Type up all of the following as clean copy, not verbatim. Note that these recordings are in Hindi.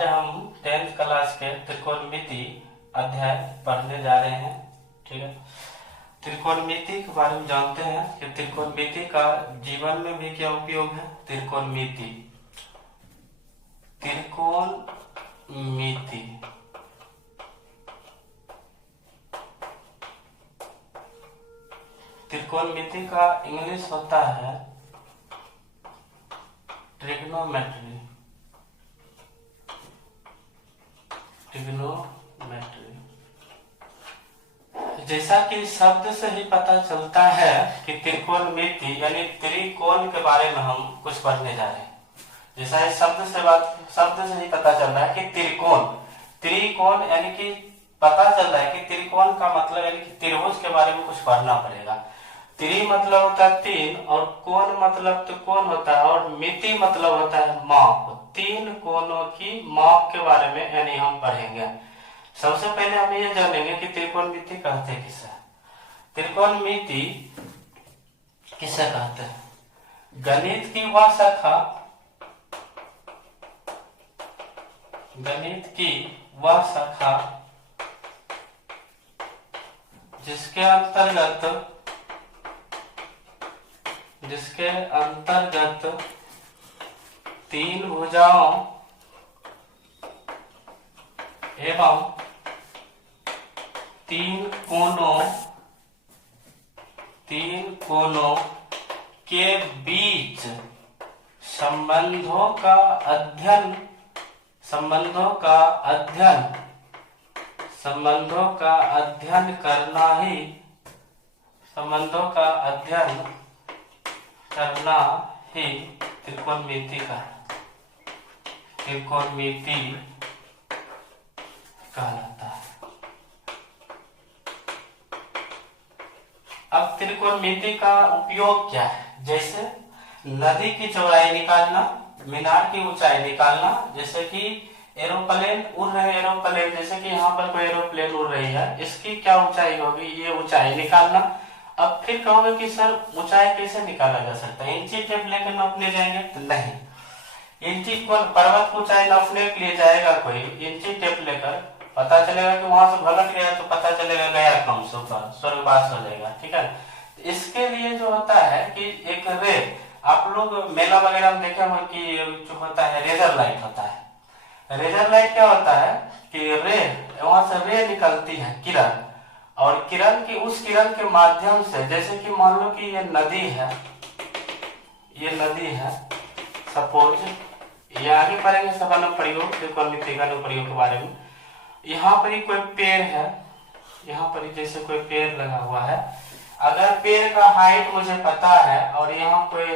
आज हम 10th क्लास के त्रिकोणमिति अध्याय पढ़ने जा रहे हैं। ठीक है, त्रिकोणमिति के बारे में जानते हैं कि त्रिकोणमिति का जीवन में भी क्या उपयोग है। त्रिकोणमिति त्रिकोणमिति त्रिकोणमिति का इंग्लिश होता है ट्रिग्नोमेट्री। ट्रिग्नोमेट्री जैसा कि शब्द से ही पता चलता है कि त्रिकोणमिति यानी त्रिकोण के बारे में हम कुछ पढ़ने जा रहे हैं। जैसा इस शब्द से ही पता चल रहा है कि त्रिकोण यानी कि पता चल रहा है कि त्रिकोण का मतलब यानी कि त्रिभुज के बारे में कुछ पढ़ना पड़ेगा। त्रि मतलब होता है तीन और कोण मतलब तो कोण होता है और मिति मतलब होता है माप। तीन कोणों की माप के बारे में यानी हम पढ़ेंगे। सबसे पहले हम ये जानेंगे कि त्रिकोणमिति कहते किसे। त्रिकोणमिति किसे कहते हैं? गणित की वह शाखा जिसके अंतर्गत तीन भुजाओं एवं तीन कोणों के बीच संबंधों का अध्ययन करना ही त्रिकोणमिति कहलाता है। अब त्रिकोणमिति का उपयोग क्या है? जैसे नदी की चौड़ाई निकालना, मीनार की ऊंचाई निकालना। जैसे कि एरोप्लेन उड़ रहे एरोप्लेन, जैसे कि यहाँ पर कोई एरोप्लेन उड़ रही है, इसकी क्या ऊंचाई होगी, ये ऊंचाई निकालना। अब फिर कहोगे कि सर ऊंचाई कैसे निकाला जा सकता है? इंची टेप लेकर नापने जाएंगे तो नहीं। इंची पर्वत को ऊंचाई नापने के लिए जाएगा कोई, इंची टेप लेकर पता चलेगा कि वहां से भलक गया तो पता चलेगा गया कम से ऊपर, स्वर्गवास हो जाएगा। ठीक है, इसके लिए जो होता है कि एक रे, आप लोग मेला वगैरह में देखे होंगे कि जो होता है रेजर लाइट होता है। रेजर लाइट क्या होता है कि वहां से रे निकलती है किरण, और उस किरण के माध्यम से, जैसे कि मान लो कि ये नदी है सपोज, ये आगे पढ़ेंगे सब अनुप्रयोग त्रिकोणमिति का अनुप्रयोग के बारे में। यहाँ पर ही कोई पेड़ है, यहाँ पर ही जैसे कोई पेड़ लगा हुआ है। अगर पेड़ का हाइट मुझे पता है और यहाँ कोई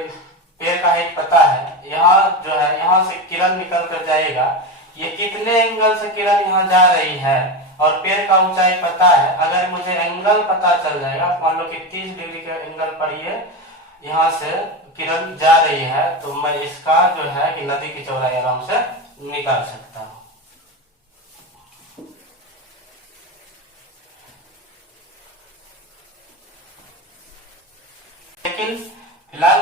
पेड़ का हाइट पता है, यहाँ जो है यहाँ से किरण निकल कर जाएगा, ये कितने एंगल से किरण यहाँ जा रही है और पेड़ का ऊंचाई पता है। अगर मुझे एंगल पता चल जाएगा, मान लो कि 30 डिग्री के एंगल पर ये यहाँ से किरण जा रही है, तो मैं इसका जो है कि नदी की चौड़ाई आराम से निकाल सकता हूँ। लेकिन फिलहाल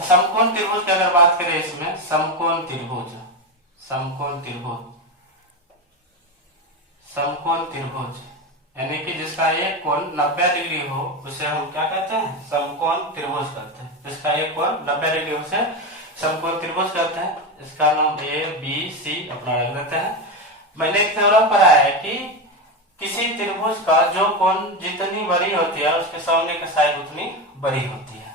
समकोण त्रिभुज की अगर बात करें, इसमें समकोण त्रिभुज यानी कि जिसका एक कोण 90 डिग्री हो, उसे हम क्या कहते हैं? समकोण त्रिभुज कहते हैं। जिसका एक कोण 90 डिग्री हो उसे समकोण त्रिभुज कहते हैं। इसका नाम ABC अपना रख देते हैं। मैंने एक थ्योरम पढ़ा है कि किसी त्रिभुज का जो कोण जितनी बड़ी होती है उसके सामने की साइड उतनी बड़ी होती है।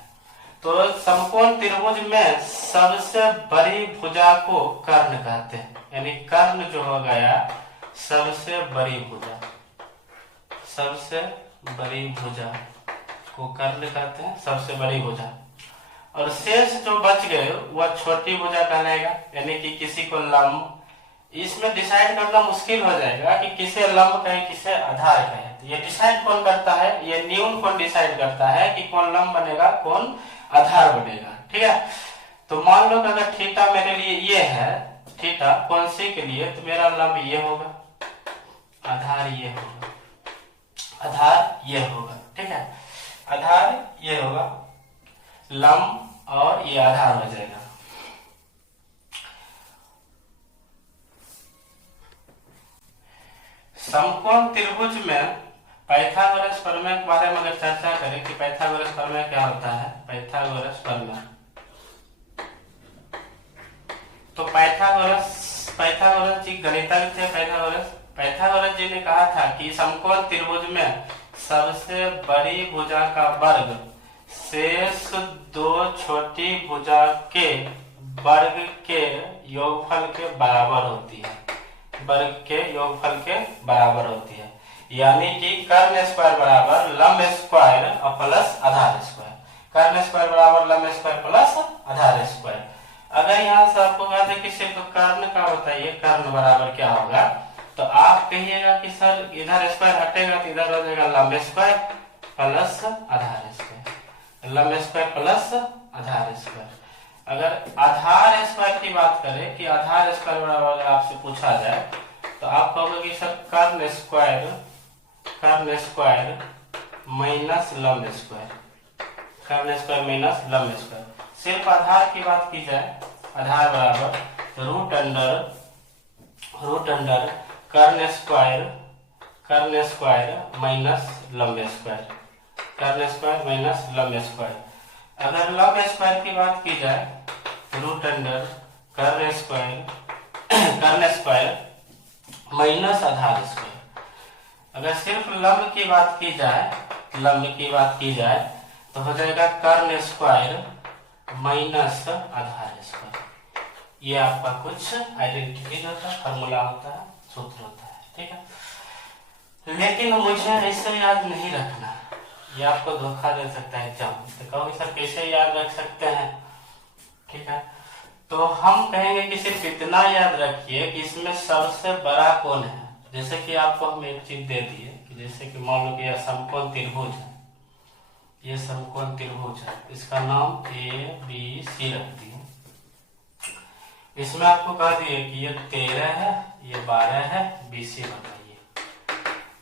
तो समकोण त्रिभुज में सबसे बड़ी भुजा को कर्ण कहते हैं। यानी कर्ण जो हो गया सबसे बड़ी भुजा को कर्ण कहते हैं, सबसे बड़ी भुजा। और शेष जो बच गए वह छोटी भुजा कहलाएगा। यानी कि किसी को लंब, इसमें डिसाइड करना मुश्किल हो जाएगा कि किसे लंब कहे किसे आधार कहे। तो ये डिसाइड कौन करता है? ये न्यून कौन डिसाइड करता है कि कौन लंब बनेगा कौन आधार बनेगा। ठीक है, तो मान लो कि अगर थीटा मेरे लिए ये है, थीटा कौन सी के लिए, तो मेरा लंब ये होगा, आधार ये होगा, आधार ये होगा। ठीक है, आधार ये होगा, लंब और ये आधार हो जाएगा। समकोण त्रिभुज में पाइथागोरस प्रमेय के बारे में अगर चर्चा करें कि पाइथागोरस प्रमेय क्या होता है, पाइथागोरस प्रमेय, तो पाइथागोरस जी गणितज्ञ थे। पाइथागोरस जी ने कहा था कि समकोण त्रिभुज में सबसे बड़ी भुजा का वर्ग शेष दो छोटी भुजा के वर्ग के योगफल के बराबर होती है, वर्ग के योगफल के बराबर होती है। यानी कि कर्ण स्क्वायर बराबर लंब स्क्वायर और प्लस आधार स्क्वायर, कर्ण स्क्वायर बराबर लंब स्क्वायर प्लस आधार स्क्वायर। अगर यहाँ से आपको कहा था कि सिर्फ कर्ण का बताइए, कर्ण बराबर क्या होगा, तो आप कहिएगा कि सर इधर स्क्वायर हटेगा तो इधर हो जाएगा लंब स्क्वायर प्लस आधार स्क्वायर, लंब स्क्वायर प्लस आधार स्क्वायर। अगर आधार स्क्वायर की बात करें कि आधार स्क्वायर बराबर आपसे पूछा जाए तो आप कहोगे कि सर कर्ण स्क्वायर माइनस लंब स्क्वायर, कर्ण स्क्वायर माइनस लंब स्क्वायर। सिर्फ आधार की बात की जाए, आधार बराबर रूट अंडर कर्ण स्क्वायर माइनस लंब स्क्वायर, कर्ण स्क्वायर माइनस लंब स्क्वायर। अगर लंब स्क्वायर की बात की जाए रूट अंडर कर्ण स्क्वायर माइनस आधार स्क्वायर। अगर सिर्फ लंब की बात की जाए तो हो जाएगा कर्ण स्क्वायर माइनस आधार स्क्वायर। ये आपका कुछ आइडेंटिटी होता है, फॉर्मूला होता है, सूत्र होता है, ठीक है। लेकिन मुझे ऐसे याद नहीं रखना, ये आपको धोखा दे सकता है एग्जाम। तो कहोगे सर कैसे याद रख सकते हैं, ठीक है। तो हम कहेंगे कि सिर्फ इतना याद रखिए कि इसमें सबसे बड़ा कौन है। जैसे कि आपको हम एक चीज दे दिए कि जैसे कि मान लो कि यह समकोण त्रिभुज है, ये समकोण त्रिभुज है, इसका नाम ABC रख दिए। इसमें आपको कह दिए कि ये 13 है, ये 12 है, BC बताइए।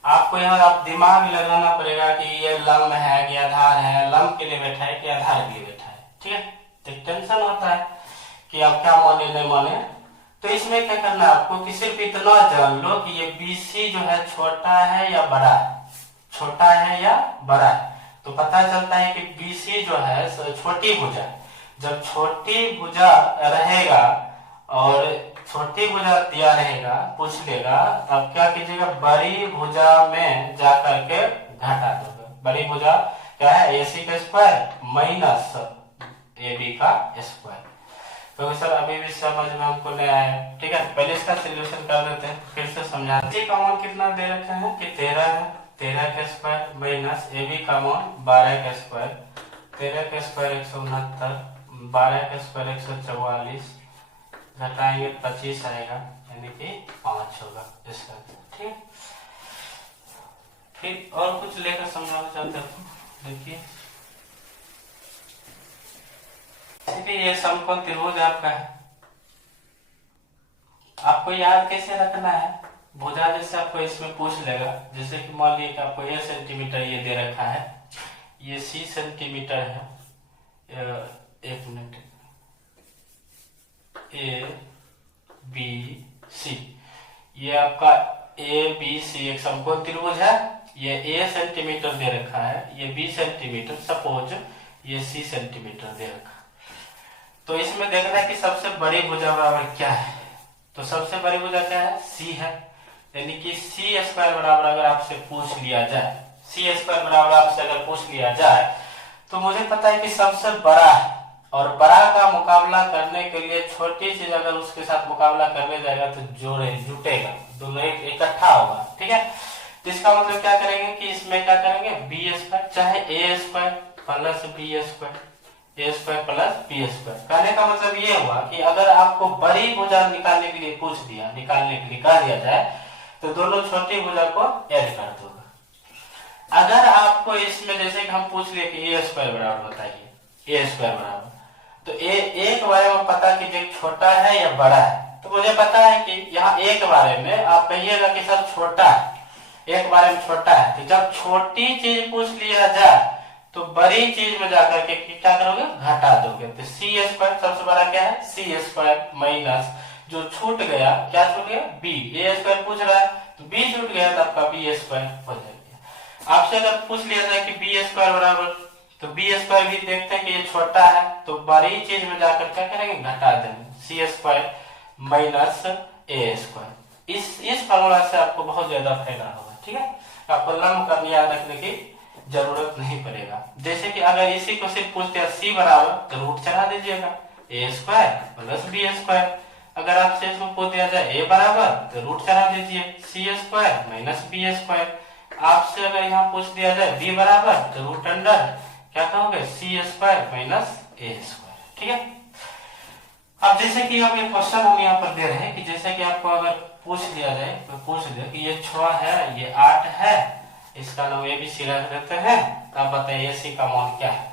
आपको यहाँ आप दिमाग लगाना पड़ेगा कि ये लंब है कि आधार है, लंब के लिए बैठा है कि आधार के लिए बैठा है, ठीक है। तो टेंशन होता है कि आप क्या माने नहीं माने। तो इसमें क्या करना है आपको कि सिर्फ इतना जान लो कि ये BC जो है छोटा है या बड़ा है, छोटा है या बड़ा है। तो पता चलता है कि BC जो है छोटी भुजा, जब छोटी भुजा रहेगा और छोटी भुजा दिया रहेगा, पूछ लेगा, तब क्या कीजिएगा बड़ी भुजा में जाकर के घटा दोगे। बड़ी भुजा क्या है AC का स्क्वायर माइनस AB का स्क्वायर। तो सर अभी भी समझ में हमको नहीं आया, ठीक है। पहले इसका सोल्यूशन कर देते हैं, फिर से समझा। AC का मान कितना दे रखे हैं कि 13 है, 13 का स्क्वायर माइनस AB का मान 12 का स्क्वायर, 13 का स्क्वायर 169, 12 का स्क्वायर 144, घटाएंगे 25 आएगा, यानी कि 5 होगा इसका, ठीक है। फिर और कुछ लेकर समझाना चाहते हो, देखिए ये समकोण त्रिभुज आपका है। आपको याद कैसे रखना है, भुजा जैसे आपको इसमें पूछ लेगा, जैसे कि मान लीजिए कि आपको ये सेंटीमीटर ये दे रखा है, ये C सेंटीमीटर है, एक मिनट, ABC, ये आपका ABC एक समकोण त्रिभुज है। ये A सेंटीमीटर दे रखा है, ये B सेंटीमीटर, सपोज ये C सेंटीमीटर दे रखा। तो इसमें देखना है कि सबसे बड़ी भुजा बराबर क्या है। तो सबसे बड़ी भुजा क्या है, C है, यानी कि C स्क्वायर बराबर अगर आपसे पूछ लिया जाए, C स्क्वायर बराबर आपसे अगर पूछ लिया जाए तो मुझे पता है कि सबसे बड़ा है, और बड़ा का मुकाबला करने के लिए छोटी चीज अगर उसके साथ मुकाबला करने जाएगा तो जुटेगा, दोनों इकट्ठा होगा, ठीक है। तो इसका मतलब क्या करेंगे कि इसमें क्या करेंगे B स्क्वायर चाहे A square plus B square, A square plus B square. कहने का मतलब ये हुआ कि अगर आपको बड़ी भुजा निकालने के लिए पूछ दिया, निकालने के लिए कह दिया जाए, तो दोनों छोटी भुजा को ऐड कर दोगे। अगर आपको इसमें जैसे कि हम पूछ लिए कि A स्क्वायर बराबर बताइए, A स्क्वायर बराबर, तो एक बारे में पता कीजिए छोटा है या बड़ा है। तो मुझे पता है कि यहाँ एक बारे में आप कहिएगा कि सर छोटा है, एक बारे में छोटा है। तो जब छोटी चीज पूछ लिया जाए तो बड़ी चीज में जाकर के क्या करोगे, घटा दोगे। तो C स्क्वायर सबसे बड़ा क्या है, C स्क्वायर माइनस जो छूट गया, क्या छूट गया, बी, ए स्क्वायर पूछ रहा है तो बी छूट गया तो आपका बी स्क्वायर हो जाएगा। आपसे अगर पूछ लिया जाए कि बी स्क्वायर बराबर, तो बी स्क्वायर भी देखते हैं कि ये छोटा है तो बड़ी चीज में जाकर क्या करेंगे, घटा देंगे, सी स्क्वायर माइनस ए स्क्वायर। इस फॉर्मूला से आपको बहुत ज्यादा फायदा होगा, ठीक है। आपको लंब कर याद रखने की जरूरत नहीं पड़ेगा। जैसे कि अगर इसी को सिर्फ पूछते हैं सी बराबर तो रूट चढ़ा दीजिएगा, ए स्क्वायर प्लस बी स्क्वायर। अगर आपसे इसको पूछ दिया जाए ए बराबर तो रूट चढ़ा दीजिए सी स्क्वायर माइनस बी स्क्वायर। आपसे अगर यहाँ पूछ दिया जाए बी बराबर तो रूट अंडर क्या कहोगे, सी स्क्वायर माइनस ए स्क्वायर, ठीक है। अब जैसे कि अब ये क्वेश्चन हम यहाँ पर दे रहे हैं कि जैसे कि आपको अगर पूछ लिया जाए तो पूछ दे कि ये 6 है, ये 8 है, इसका नाम ए बी सी रख देते हैं, तो आप बताइए सी का मान क्या है।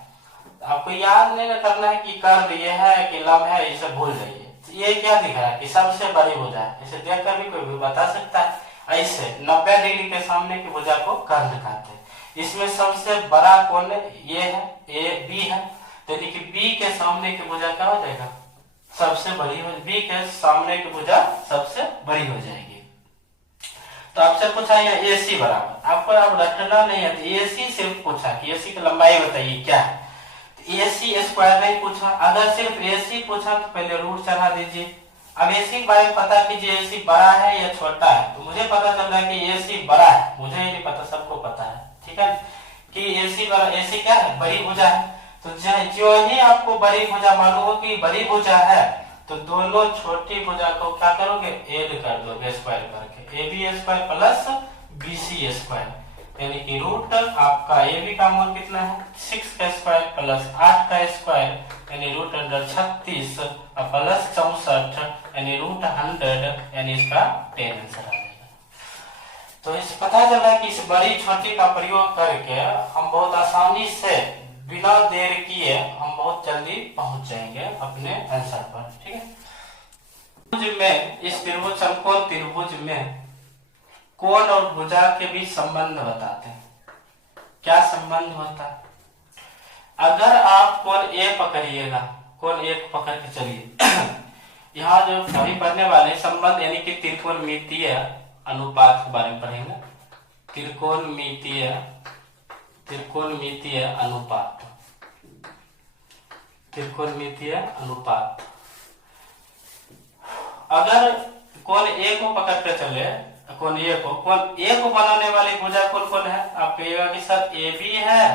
आपको याद नहीं करना है कि कर्व ये है कि लंब है, इसे भूल जाइए। ये क्या दिख रहा है कि सबसे बड़ी भुजा है, इसे देखकर भी कोई भी बता सकता है। ऐसे 90 डिग्री के सामने की भुजा को कर्ण कहते हैं। इसमें सबसे बड़ा कोण ये है, ए बी है, यानी कि बी के सामने की भुजा क्या हो जाएगा, सबसे बड़ी हो, बी के सामने की भुजा सबसे बड़ी हो जाएगी। तो आपसे पूछा है ए सी बराबर, आपको अब रटना नहीं है, ए सी सिर्फ पूछा कि ए सी की लंबाई बताइए क्या है, ए सी स्क्वायर नहीं पूछा। अगर सिर्फ ए सी पूछा तो पहले रूट चढ़ा दीजिए। अब ए सी के बारे में पता कीजिए, ए सी बड़ा है या छोटा है, तो मुझे पता चल रहा है कि ए सी बड़ा है, मुझे ये नहीं पता, सबको पता है, ठीक है, कि ए सी क्या है, बड़ी भुजा है। तो जो ही आपको बड़ी भुजा मालूम हो कि बड़ी भुजा है तो दोनों छोटी भुजा को क्या करोगे, ऐड कर दोगे स्क्वायर करके, a b square plus b c square, यानी कि रूट आपका ए बी का मान कितना है, 6 का स्क्वायर प्लस 8 का स्क्वायर यानी रूट अंडर 36 प्लस 64 यानी रूट 100, यानी इसका 10 आंसर आ जाएगा। तो इस पता चला कि इस बड़ी छोटी का प्रयोग करके हम बहुत आसानी से बिना देर किए हम बहुत जल्दी पहुंच जाएंगे अपने आंसर पर, ठीक है। त्रिभुज में, इस त्रिभुज समकोण त्रिभुज में कोण और भुजा के बीच संबंध बताते हैं। क्या संबंध होता है, अगर आप कोण ए पकड़िएगा, कोण ए पकड़ के चलिए, यहाँ जो अभी पढ़ने वाले संबंध यानी कि त्रिकोणमितीय अनुपात के बारे में पढ़ेंगे। त्रिकोणमितीय अनुपात, त्रिकोणमितीय अनुपात। अगर कोण ए को पकड़ते चले, कोण ए को बनाने वाली भुजा कौन कौन है, आप कहिएगा कि सर ए बी है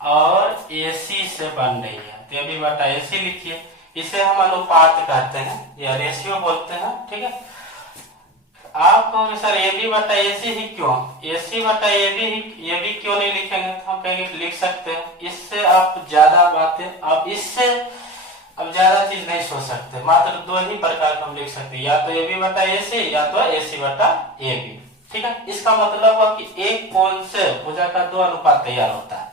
और ए सी से बन रही है, तो ए बी बटा ए सी लिखिए। इसे हम अनुपात कहते हैं या रेशियो बोलते हैं, ठीक है। आप कहोगे सर ए बी बटा ए सी ही क्यों, ए सी बटा ए बी क्यों नहीं लिखेंगे, तो हम कहेंगे लिख सकते हैं। इससे आप ज्यादा बातें, अब इससे अब ज्यादा चीज नहीं सोच सकते, मात्र 2 ही प्रकार का हम लिख सकते हैं, या तो ए बी बटा ए सी या तो ए सी बटा ए बी, ठीक है। इसका मतलब हुआ कि एक कोण से भुजा का 2 अनुपात तैयार होता है।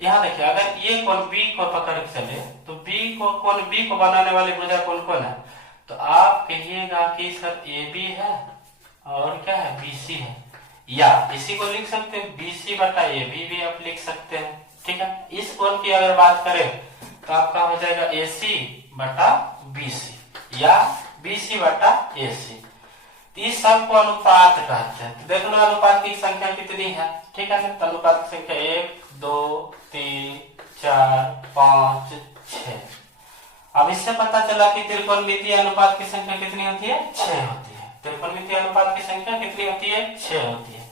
यहाँ देखिए, अगर ये कोण बी को पकड़ के चले तो कोण बी को बनाने वाली भुजा कौन कौन है, तो आप कहिएगा कि सर ए बी है और क्या है, बी सी है, या इसी को लिख सकते हैं बी सी बटा ए बी भी आप लिख सकते हैं, ठीक है। इस कोण की अगर बात करें तो आपका हो जाएगा ए सी बटा बी सी या बी सी बटा ए सी। इस सबको अनुपात कहते हैं। देख लो अनुपात की संख्या कितनी है, ठीक है ना। तो अनुपात की संख्या 1 2 3 4 5 6। अब इससे पता चला कि त्रिकोणमितीय अनुपात की संख्या कितनी होती है, 6 होती है। त्रिकोणमितीय अनुपात की संख्या कितनी होती है, 6 होती है।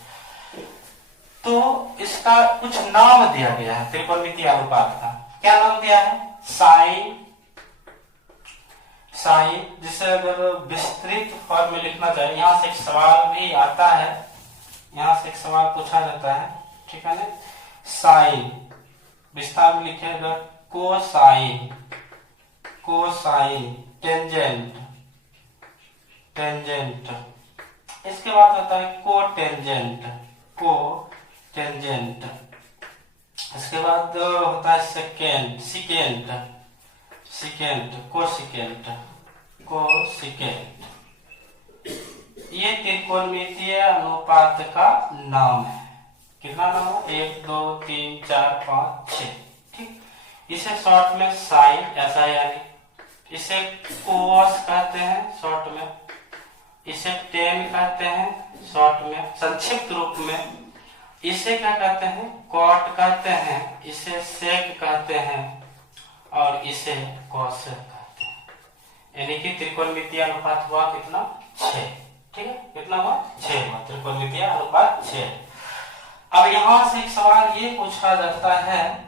तो इसका कुछ नाम दिया गया है त्रिकोणमितीय अनुपात का। क्या नाम दिया है, साइन। जिसे अगर विस्तृत फॉर्म में लिखना चाहिए, यहाँ से एक सवाल भी आता है, यहाँ से एक सवाल पूछा जाता है, ठीक है ना। साइन विस्तार में लिखेगा कोसाइन, टेंजेंट। इसके बाद होता है कोटेंजेंट। इसके बाद होता है सिकेंट, कोसिकेंट। ये त्रिकोणमितीय अनुपात का नाम है। कितना नाम है, 1 2 3 4 5 6, ठीक। इसे शॉर्ट में साइन, ऐसा यानी, इसे कोस कहते हैं शॉर्ट में, इसे टेन कहते हैं शॉर्ट में संक्षिप्त रूप में, इसे क्या कहते हैं कॉट कहते हैं, इसे सेक कहते हैं और इसे कॉसेक कहते हैं। यानी कि त्रिकोणमितीय अनुपात हुआ कितना 6, ठीक है, कितना हुआ 6 हुआ, त्रिकोणमितीय अनुपात 6। अब यहां से एक सवाल ये पूछा जाता है,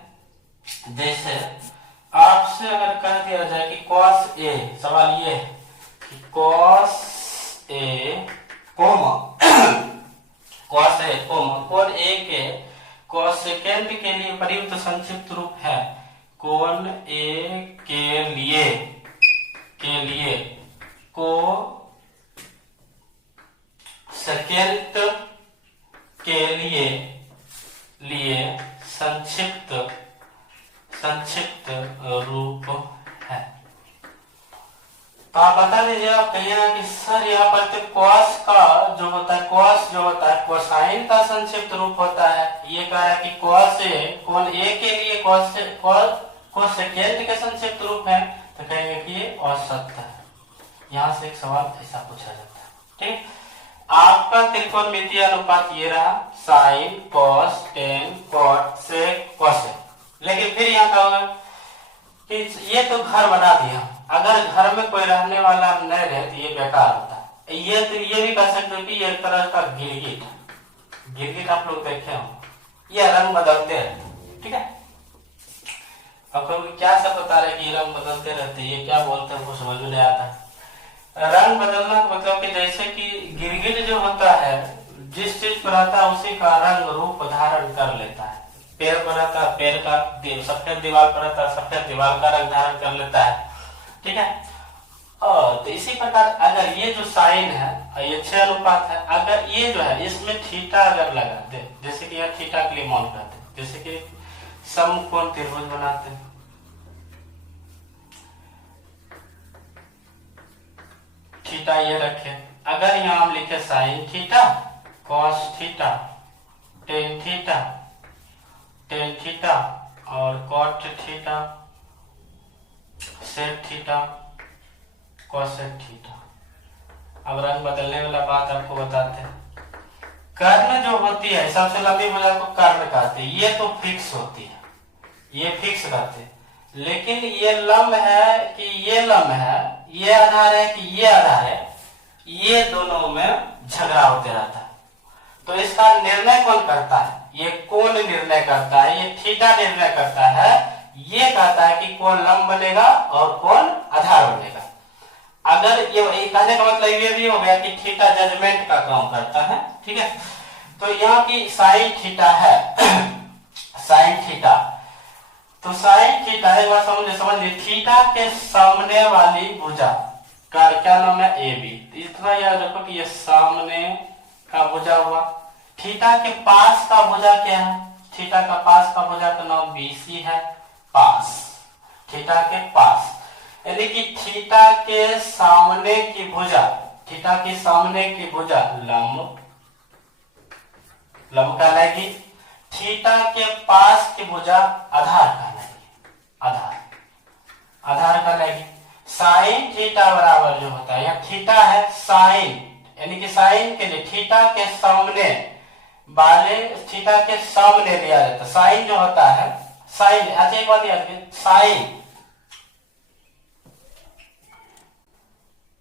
जैसे आपसे अगर कह दिया जाए कि कॉस ए, सवाल ये है कि cos A coma cos A coma कोण ए के कोसेकेंड के लिए प्रयुक्त संक्षिप्त रूप है कोण ए के लिए को सेकेंड के लिए संक्षिप्त रूप है। तो आप बता दीजिए, आप कहिए ना कि सर यहाँ पर कॉस का जो होता है, कॉस जो होता है कोसाइन का संक्षिप्त रूप होता है। ये कह रहा है कि कॉस ए कोण ए के लिए कोसेकेंड के संक्षिप्त रूप है, तो कहेंगे कि ये औसत है। यहाँ से एक सवाल ऐसा पूछा जाता है, ठीक। आपका त्रिकोणमितीय अनुपात ये रहा sine cos tan cot sec cosec. लेकिन फिर यहाँ क्या होगा कि ये तो घर बना दिया, अगर घर में कोई रहने वाला न रहे तो ये बेकार होता है। ये तो ये भी कह सकते हो कि ये एक तरह का गिरगिट आप लोग देखे हो, ये रंग बदलते रहते, ठीक है। अब क्या सब बता रहे कि रंग बदलते रहते, ये क्या बोलते हैं वो समझ में नहीं आता। रंग बदलना मतलब कि जैसे कि गिरगिट जो होता है जिस चीज पर रहता है उसी का रंग रूप धारण कर लेता है। पेड़ पर रहता है पेड़ का, सफेद दीवार पर रहता है सफेद दीवार का रंग धारण कर लेता है, ठीक है। और तो इसी प्रकार अगर ये जो साइन है ये 6 अनुपात है, अगर ये जो है इसमें थीटा अगर लगाते, जैसे कि यह थीटा के लिए मान करते, जैसे कि समकोण त्रिभुज बनाते हैं, थीटा ये रखे, अगर यहाँ हम लिखे sine theta cos theta tan theta और cot theta sec theta cosec theta. अब रंग बदलने वाला बात आपको बताते हैं। कर्ण जो होती है सबसे लंबी भुजा को कर्ण कहते हैं, ये तो फिक्स होती है, ये फिक्स रहते हैं। लेकिन ये लंब है कि ये लंब है, ये आधार है कि ये आधार है, ये दोनों में झगड़ा होते रहता है। तो इसका निर्णय कौन करता है? ये कोण निर्णय करता है, ये थीटा निर्णय करता है। ये कहता है कि कौन लंब बनेगा और कौन आधार बनेगा। अगर ये कहने का मतलब ये भी हो गया कि थीटा जजमेंट का काम करता है, ठीक है। तो यहाँ की साइन थीटा है साइन थीटा, तो साइन थीटा एक बार समझ ली, थीटा के सामने वाली भुजा का क्या नाम है ए बी। इतना याद रखो कि ये सामने का भुजा हुआ, थीटा के पास का भुजा क्या है? थीटा का पास का भुजा का नाम बीसी है, पास, थीटा के पास, यानी कि थीटा के सामने की भुजा, थीटा के सामने की भुजा लंब कहलाएगी, थीटा के पास की भुजा आधार कहलाएगी, आधार कहलाएगी। साइन थीटा बराबर जो होता है, यहाँ थीटा है साइन, यानी कि साइन के लिए थीटा के सामने वाले, थीटा के सामने लिया जाता है। साइन जो होता है, साइन, अच्छा एक बात याद रखिए, साइन,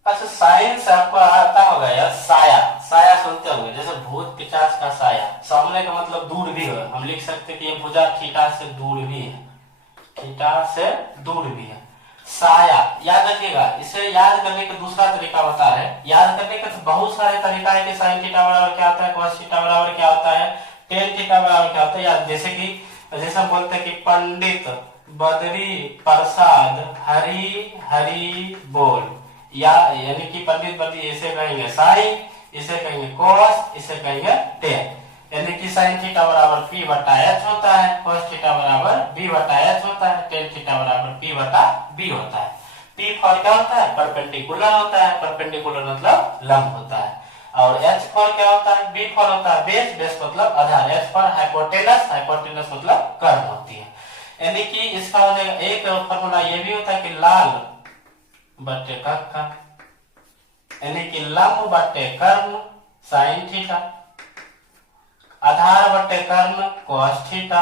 अच्छा साइन से आपको आता होगा यार साया, साया सुनते होंगे, जैसे भूत पिशाच का साया, सामने का मतलब दूर भी है। हम लिख सकते कि ये भुजा थीटा से दूर भी है, थीटा से दूर भी है। साया याद रखिएगा, इसे याद करने का दूसरा तरीका बता रहे हैं। याद करने का तो बहुत सारे तरीका है कि साइन थीटा बराबर क्या होता है, कॉस थीटा बराबर क्या होता है, टेन थीटा बराबर क्या होता है। याद जैसे कि जैसे बोलते हैं कि पंडित बद्री प्रसाद हरी हरी बोल, या यानी कि पंडित बद्री, इसे कहेंगे साइन, इसे कहेंगे कॉस, इसे कहेंगे टेन। यानी कि साइन थीटा बराबर पी बटा एच होता है, कॉस थीटा बराबर बी बटा एच होता है, टेन थीटा बराबर पी बटा बी होता है। पी फॉर क्या होता है? परपेंडिकुलर होता है, परपेंडिकुलर मतलब लंब होता है। और एच फॉर क्या होता है? बी फॉर होता है बेस, बेस मतलब आधार। एच फॉर हाइपोटेनस, हाइपोटेनस मतलब कर्व होती है। यानी कि इसका हो जाएगा एक फॉर्मूला ये भी होता है कि लाल बटे कक्का, यानी कि लंब बटे कर्ण साइन थीटा, आधार बटे कर्ण कॉस थीटा,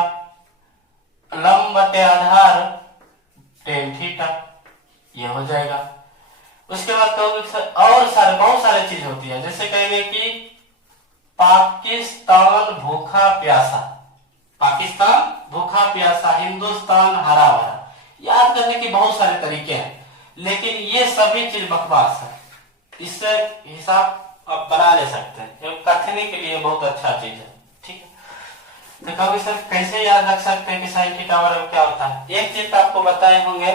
लंब बटे आधार टेन थीटा, ये हो जाएगा। उसके बाद कहोगे सर और सारे बहुत सारे चीज होती है, जैसे कहेंगे कि पाकिस्तान भूखा प्यासा, पाकिस्तान भूखा प्यासा, हिंदुस्तान हरा भरा। याद करने के बहुत सारे तरीके हैं, लेकिन ये सभी चीज बकवास है, इससे हिसाब आप बना ले सकते हैं, कथनी के लिए बहुत अच्छा चीज है। ठीक है, तो कभी सर कैसे याद रख सकते हैं कि साइन थीटा बराबर क्या होता है? एक चीज आपको बताए होंगे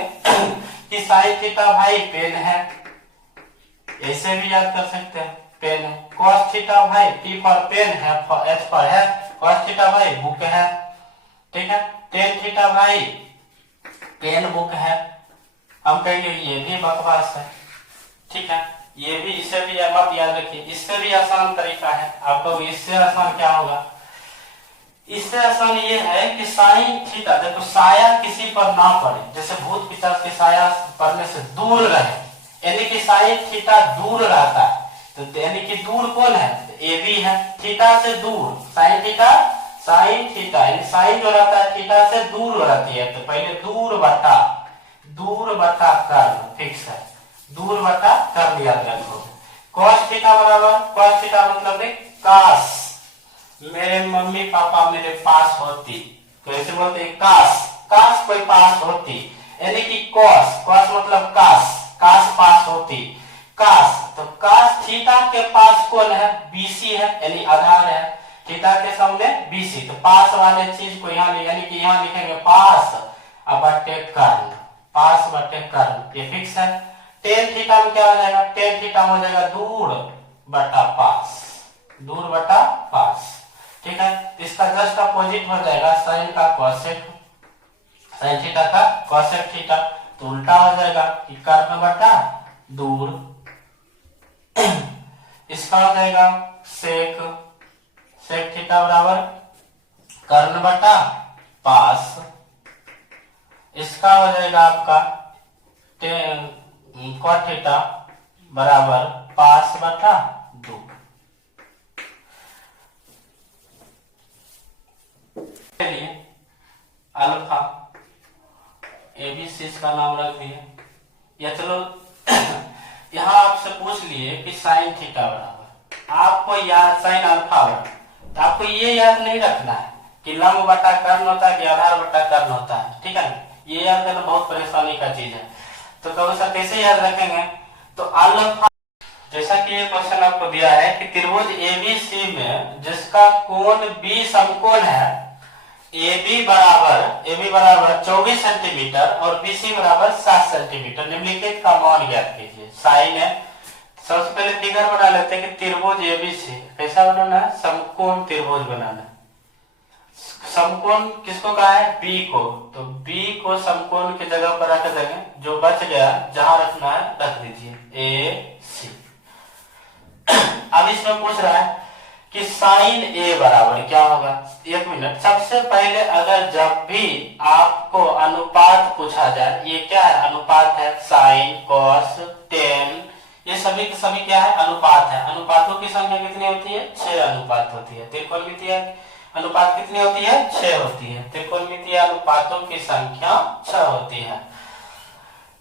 कि साइन थीटा भाई पेन है, ऐसे भी याद कर सकते हैं, पेन है। कॉस थीटा भाई P फॉर पेन है, H फॉर है, कॉस थीटा भाई बुक है, ठीक है। टेन थीटा भाई पेन बुक है। हम कहेंगे ये भी बकवास है, ठीक है, ये भी, इसे भी मत याद रखिए। इससे भी आसान तरीका है, आपको इससे आसान क्या होगा? इससे आसान ये है कि साइन थीटा, देखो साया किसी पर ना पड़े, जैसे भूत पिशाच के साया पड़ने से दूर रहे, यानी कि साइन थीटा दूर रहता है, तो यानी कि दूर कौन है? ए बी है, थीटा से दूर, साइन थीटा, साइन थीटा यानी साइन जो रहता है थीटा से दूर रहती है, तो पहले दूर बटा कर्ण फिक्स है, दूर बटा कर्ण याद रखो। कॉस थीटा बराबर, कॉस थीटा मतलब काश मेरे मम्मी पापा मेरे पास होती, तो ऐसे बोलते हैं काश, काश कोई पास होती, यानी कि कॉस, कॉस मतलब काश, काश पास होती, काश, तो काश थीटा के पास कौन है? बीसी है, यानी आधार है, थीटा के सामने बीसी, तो पास वाले चीज को यहाँ, यानी कि यहाँ लिखेंगे पास बटे कर्ण, पास बटे कर्ण, ये फिक्स है। टेन थीटा में क्या हो जाएगा? टेन थीटा हो जाएगा दूर बटा पास, दूर बटा पास, ठीक है। इसका जस्ट अपोजिट हो जाएगा साइन का कॉसेक, साइन थीटा का कॉसेक थीटा, तो उल्टा हो जाएगा कि कर्ण बटा दूर, इसका हो जाएगा सेक, सेक थीटा बराबर कर्ण बटा पास, इसका हो जाएगा आपका कॉट थीटा बराबर पास बटा दो। चलिए अल्फा एबीसी का नाम रख दिया, या चलो यहाँ आपसे पूछ लिए कि साइन थीटा बराबर, आपको याद साइन अल्फा बराबर, तो आपको ये याद नहीं रखना है कि लंब बटा कर्ण होता है कि आधार बटा कर्ण होता है, ठीक है, ये याद करना बहुत परेशानी का चीज है। तो कभी सर कैसे याद रखेंगे? तो अल्फा, जैसा कि ये क्वेश्चन आपको दिया है कि त्रिभुज एबीसी में जिसका कोण बी समकोण है, AB बराबर 24 सेंटीमीटर और BC बराबर 7 सेंटीमीटर, निम्नलिखित का मान ज्ञात कीजिए। साइन है, सबसे पहले फिगर बना लेते हैं कि त्रिभुज एबीसी कैसा बनाना है? समकोण त्रिभुज बनाना है। समकोण किसको कहा है? बी को, तो बी को समकोण की जगह पर रख देंगे, जो बच गया जहां रखना है रख दीजिए ए सी। अब इसमें पूछ रहा है कि साइन ए बराबर क्या होगा? एक मिनट, सबसे पहले अगर जब भी आपको अनुपात पूछा जाए, ये क्या है? अनुपात है, साइन कॉस टेन ये सभी के सभी क्या है? अनुपात है। अनुपातों की संख्या कितनी होती है? 6 अनुपात होती है। त्रिकोणमितीय अनुपात कितनी होती है? 6 होती है। त्रिकोणमितीय अनुपातों की संख्या 6 होती है।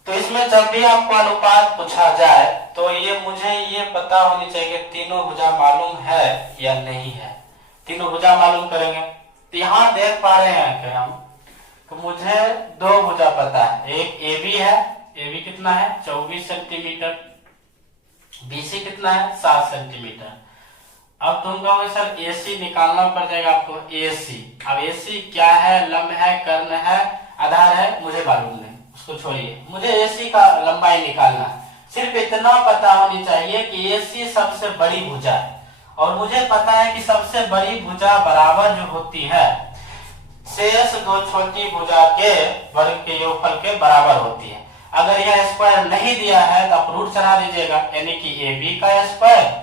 तो इसमें जब भी आपको अनुपात पूछा जाए तो ये मुझे ये पता होनी चाहिए तीनों भुजा मालूम है या नहीं है। तीनों भुजा मालूम करेंगे तो यहाँ देख पा रहे हैं कि हम, तो मुझे 2 भुजा पता है, एक AB है, AB कितना है? 24 सेंटीमीटर, BC कितना है? 7 सेंटीमीटर। अब तुम कहोगे सर AC निकालना पड़ जाएगा आपको, AC। अब AC क्या है? लंब है, कर्ण है, आधार है, मुझे मालूम नहीं, उसको छोड़िए, मुझे AC का लंबाई निकालना है। सिर्फ इतना पता होनी चाहिए कि AC सबसे बड़ी भुजा है, और मुझे पता है कि सबसे बड़ी भुजा बराबर जो होती है शेष 2 छोटी भुजा के वर्ग के योगफल के बराबर होती है। अगर यह स्क्वायर नहीं दिया है तो आप रूट चढ़ा दीजिएगा, यानी कि AB का स्क्वायर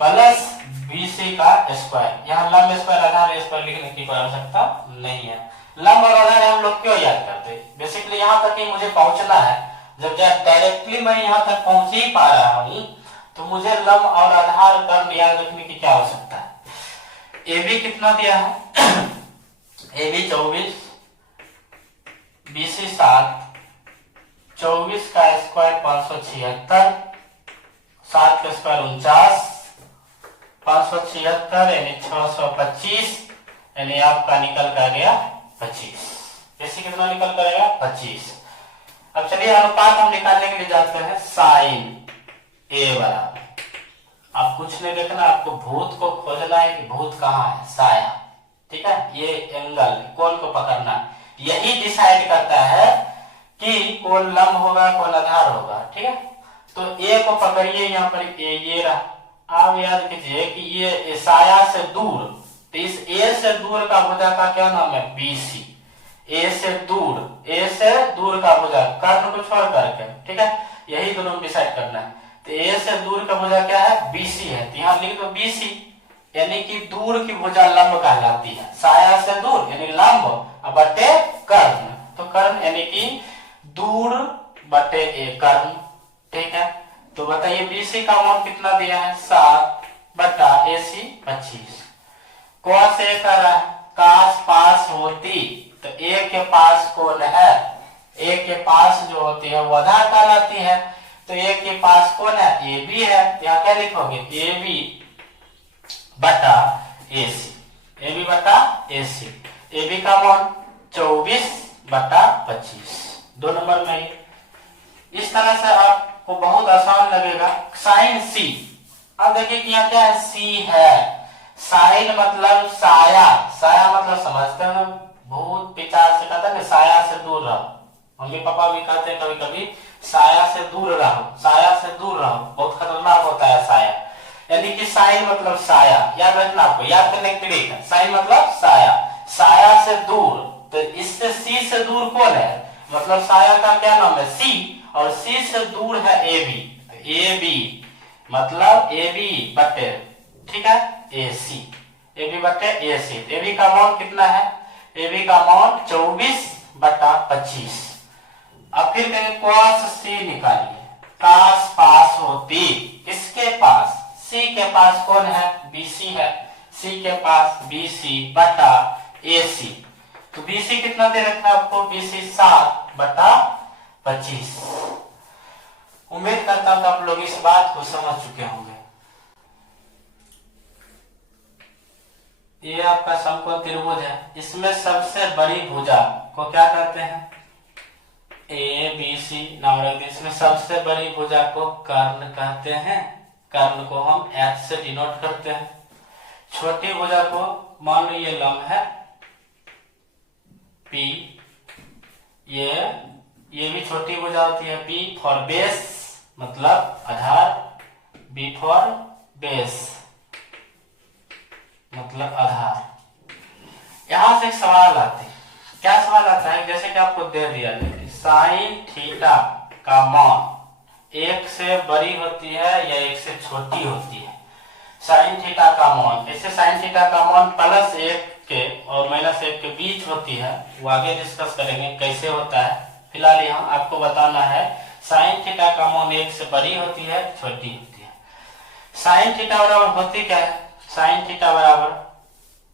प्लस BC का स्क्वायर। यहाँ लंब स्क्वायर आधार स्क्वायर लिखने की कोई आवश्यकता नहीं है। लंब और आधार हम लोग क्यों याद करते हैं? बेसिकली यहाँ तक ही मुझे पहुंचना है, जब डायरेक्टली मैं यहाँ तक पहुंच ही पा रहा हूं तो मुझे लंब और आधार कर्ण याद रखने की क्या आवश्यकता है। ए बी कितना दिया है, ए बी 24, BC 7, 24 का स्क्वायर 576, 7 का स्क्वायर 49, 576 यानी 625, यानी आपका निकल कर गया 25। ऐसे कितना निकल कर गया 25। अब चलिए अनुपात हम निकालने के लिए जाते हैं साइन ए बराबर, आप कुछ नहीं देखना, आपको भूत को खोजना है कि भूत कहाँ है, साया, ठीक है। ये एंगल कोण को पकड़ना, यही डिसाइड करता है कि कौन लंब होगा कौन आधार होगा, ठीक है। तो ए को पकड़िए, यहाँ पर ये रहा, आप याद कीजिए कि ये साया से दूर, तो इस ए से दूर का भुजा का क्या नाम है, BC। ए से दूर का भुजा कर्ण को छोड़ करके, ठीक है, यही दोनों डिसाइड करना है। तो ए से दूर का भुजा क्या है, BC है, तो यहाँ लिख दो BC, यानी कि दूर की भुजा लंब कहलाती है। साया से दूर यानी लंब बटे कर्ण, तो कर्ण यानी कि दूर बटे ए कर्ण, ठीक है। तो बताइए BC का मान कितना दिया है, 7 बटा AC 25। cos A का रहा है, काश पास होती तो A के पास कौन है, A के पास जो होती है वो आधार कहलाती है, तो A के पास कौन है, AB है, यहाँ क्या लिखोगे, AB बटा AC, AB बटा AC। AB का मान 24 बटा 25, 2 नंबर में। इस तरह से आपको बहुत आसान लगेगा। साइन C, अब देखिए कि यहाँ क्या है, C है, साइन मतलब साया, साया मतलब समझते हैं, भूत पिचाच से कहते हैं साया से दूर रहो, मम्मी पापा भी कहते हैं कभी कभी साया से दूर रहो, साया से दूर रहो, बहुत खतरनाक होता है साया, यानी कि साइन मतलब साया, याद रखना, आपको याद करने के लिए है, साइन मतलब साया, साया से दूर, तो इससे C से दूर कौन है, मतलब साया का क्या नाम है, C, और C से दूर है AB, तो AB मतलब AB बटे, ठीक है, AC, AB बटे AC। AB का मान कितना है, AB का मान 24 बटा 25। अब फिर कहेंगे cos C निकालिए, काश पास होती, किसके पास, C के पास कौन है, BC है, C के पास BC बटा AC, तो BC कितना दे रखा है आपको, BC 7 बटा 25। उम्मीद करता हूं कि आप लोग इस बात को समझ चुके होंगे। ये आपका समकोण त्रिभुज है, इसमें सबसे बड़ी भुजा को क्या कहते हैं, ABC नाम रख दिया, इसमें सबसे बड़ी भुजा को कर्ण कहते हैं, कर्ण को हम H से डिनोट करते हैं। छोटी भुजा को मान लो ये लंब है P, ये भी छोटी भुजा होती है, B फॉर बेस मतलब आधार, B फॉर बेस मतलब आधार। यहां से एक सवाल आते हैं, क्या सवाल आता है, जैसे कि आपको दे दिया है साइन थीटा का मान 1 से बड़ी होती है या 1 से छोटी होती है, साइन थीटा का मान, ऐसे साइन थीटा का मान +1 के और -1 के बीच होती है, वो आगे डिस्कस करेंगे कैसे होता है। फिलहाल यहाँ आपको बताना है साइन थीटा का मान 1 से बड़ी होती है छोटी होती है। साइन थीटा बराबर होती क्या है, साइन थीटा बराबर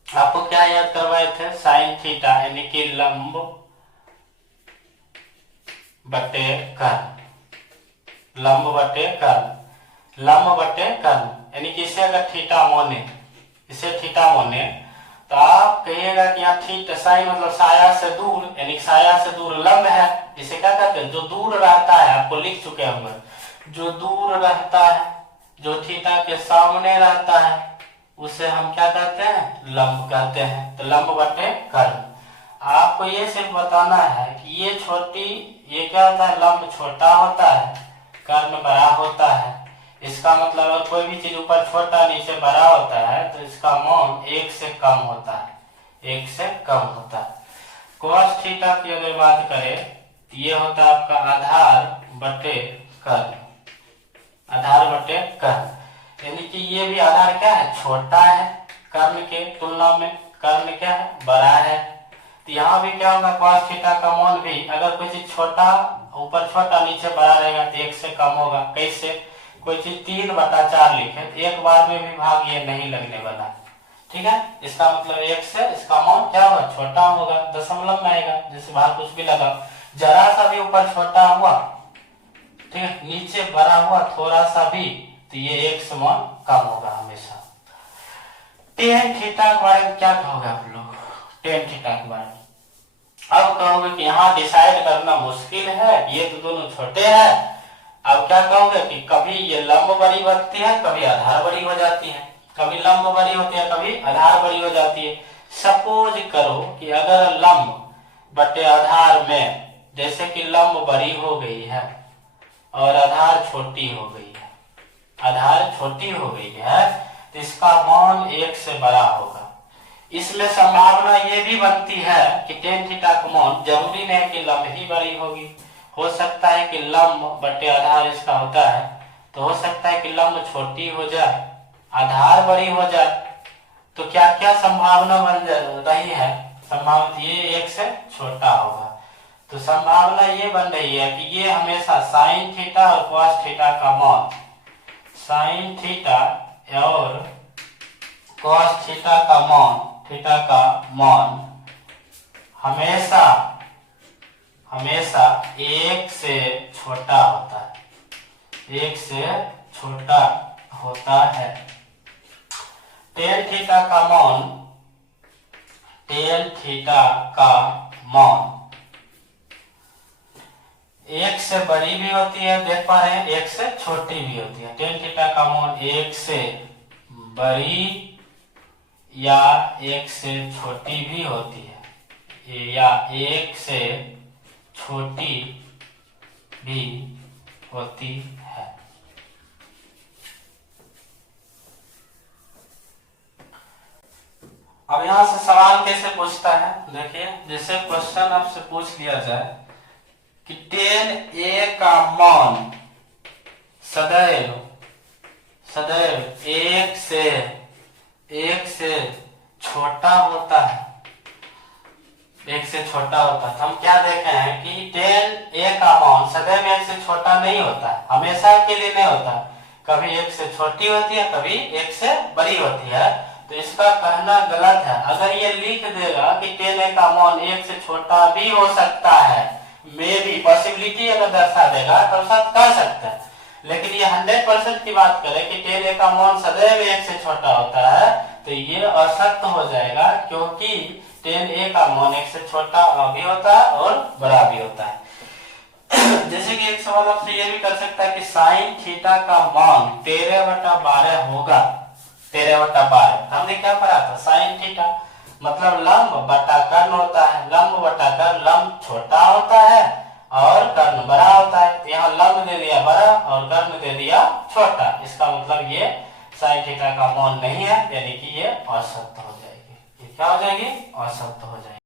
आपको क्या याद करवाए थे, साइन थीटा यानी कि लंब बटे कर्ण, लंब बटे कर्ण, लंब बटे कर्ण, यानी कि इसे अगर थीटा माने, इसे थीटा माने तो आप कहिएगा कि यहाँ थीटा, साइन मतलब साया से दूर, यानी साया से दूर लंब है, जिसे क्या कहते हैं, जो दूर रहता है, आपको लिख चुके होंगे, जो दूर रहता है, जो थीटा के सामने रहता है, उसे हम क्या कहते हैं, लंब कहते हैं, तो लंब बटे कर्ण। आपको ये सिर्फ बताना है कि ये छोटी, ये क्या होता है, लंब छोटा होता है, कर्ण बड़ा होता है, इसका मतलब अगर कोई भी चीज ऊपर छोटा नीचे बड़ा होता है तो इसका मान 1 से कम होता है, 1 से कम होता है। cos थीटा की अगर बात करें तो ये होता है आपका आधार बटे कर्ण, आधार बटे कर्ण, यानी कि ये भी आधार क्या है, छोटा है कर्ण के तुलना में, कर्ण क्या है, बड़ा है, तो यहाँ भी क्या होगा, cos थीटा का मान भी, अगर कोई चीज छोटा ऊपर छोटा नीचे बड़ा रहेगा तो 1 से कम होगा। कैसे? कोई चीज 3/4 लिखे तो एक बार में भी भाग ये नहीं लगने वाला। ठीक है, इसका मतलब 1 से इसका मान क्या होगा? छोटा होगा, दशमलव में आएगा। जैसे बाहर कुछ भी लगा, जरा सा भी ऊपर छोटा हुआ, ठीक है, नीचे बड़ा हुआ थोड़ा सा भी, तो ये 1 से मान कम होगा हमेशा। टेन थीटा के बारे में क्या कहोगे आप लोग? टेन थीटा के बारे में अब कहोगे कि यहाँ डिसाइड करना मुश्किल है, ये तो दोनों छोटे हैं। अब क्या कहोगे कि कभी ये लंब बड़ी बनती है, कभी आधार बड़ी हो जाती है, कभी लंब बड़ी होती है, कभी आधार बड़ी हो जाती है। सपोज करो कि अगर लंब बटे आधार में, जैसे कि लंब बड़ी हो गई है और आधार छोटी हो गई है, आधार छोटी हो गई है, तो इसका मान 1 से बड़ा होगा। इसमें संभावना ये भी बनती है कि टेन थीटा का मान जरूरी नहीं कि लंब ही बड़ी होगी, हो सकता है कि लंब बटे आधार इसका होता है, तो हो सकता है कि लंब छोटी हो जाए, आधार बड़ी हो जाए। तो क्या क्या संभावना बन रही है? संभावना ये 1 से छोटा होगा। तो संभावना ये बन रही है कि ये हमेशा साइन थीटा और कॉस थीटा का मान, साइन थीटा और कॉस थीटा का मान, थीटा का मान हमेशा 1 से छोटा होता है, 1 से छोटा होता है। टेन थीटा का मान, टेन थीटा का मान 1 से बड़ी भी होती है, देख पा रहे हैं, 1 से छोटी भी होती है। टेन थीटा का मान 1 से बड़ी या 1 से छोटी भी होती है, या 1 से छोटी भी होती है। अब यहां से सवाल कैसे पूछता है? देखिए, जैसे क्वेश्चन आपसे पूछ लिया जाए कि टेन ए का मान सदैव 1 से छोटा होता है, 1 से छोटा होता है। तो हम क्या देखे हैं कि टेन ए का मान सदैव 1 से छोटा नहीं होता है, हमेशा के लिए नहीं होता, कभी 1 से छोटी होती है, कभी 1 से बड़ी होती है। तो इसका कहना गलत है। अगर ये लिख देगा कि टेन ए का मान 1 से छोटा भी हो सकता है, मे भी पॉसिबिलिटी अगर दर्शा देगा तो सब कह सकते हैं, लेकिन ये 100% की बात करें कि टेन ए का मान सदैव 1 से छोटा होता है, तो ये असत्य हो जाएगा, क्योंकि टेन ए का मान 1 से छोटा भी होता है और बड़ा भी होता है। जैसे कि एक सवाल आपसे ये भी कर सकता है कि साइन थीटा का मान 13/12 होगा, 13/12। हमने क्या पढ़ा था? साइन थीटा मतलब लंब बटा कर्ण होता है, लंब बटा कर्ण, लंब छोटा होता है और कर्ण बड़ा होता है। तो यहाँ लंब दे दिया बड़ा और कर्ण दे दिया छोटा, इसका मतलब ये साइन थीटा का मान नहीं है, यानी कि ये असत्य हो जाएगी। ये क्या हो जाएगी? असत्य हो जाएगी।